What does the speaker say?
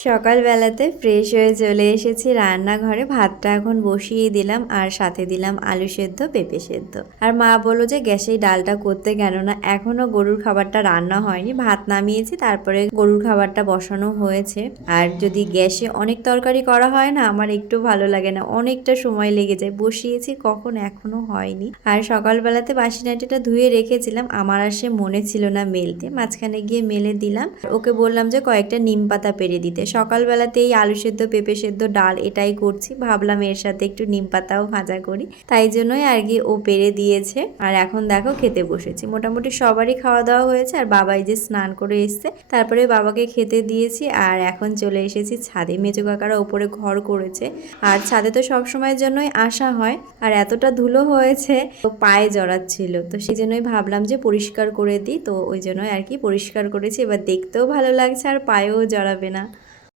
সকালবেলাতে ফ্রেশ হয়ে চলে এসেছি রান্নাঘরে। ভাতটা এখন বসিয়ে দিলাম আর সাথে দিলাম আলু সেদ্ধ, পেঁপে সেদ্ধ। আর মা বলল যে গ্যাসেই ডালটা করতে কেন না? এখনও গরুর খাবারটা রান্না হয়নি। ভাত নামিয়েছি, তারপরে গরুর খাবারটা বসানো হয়েছে। আর যদি গ্যাসে অনেক তরকারি করা হয় না, আমার একটু ভালো লাগে না। অনেকটা সময় লেগে যায়। বসিয়েছি, কখন এখনও হয়নি। আর সকালবেলাতে বাসি নাটিটা ধুয়ে রেখেছিলাম। আমার আর সে মনে ছিল না মেলতে। মাঝখানে গিয়ে মেলে দিলাম। ওকে বললাম যে কয়েকটা নিম পাতা পেরে দিতে। সকালবেলাতেই আলু সেদ্ধ, পেঁপে সেদ্ধ, ডাল এটাই করছি। ভাবলাম এর সাথে একটু নিম পাতাও ভাজা করি। তাই জন্যই আর কি ও পেরে দিয়েছে। আর এখন দেখো খেতে বসেছি। মোটামুটি সবারই খাওয়া দাওয়া হয়েছে। আর বাবাই যে স্নান করে এসছে, তারপরে বাবাকে খেতে দিয়েছি। আর এখন চলে এসেছি ছাদে। মেজো কাকারা ওপরে ঘর করেছে। আর ছাদে তো সব সময়ের জন্যই আসা হয়। আর এতটা ধুলো হয়েছে, তো পায়ে জড়াচ্ছিল। তো সেই জন্যই ভাবলাম যে পরিষ্কার করে দিই। তো ওই জন্যই আর কি পরিষ্কার করেছি। এবার দেখতেও ভালো লাগছে, আর পায়েও জড়াবে না।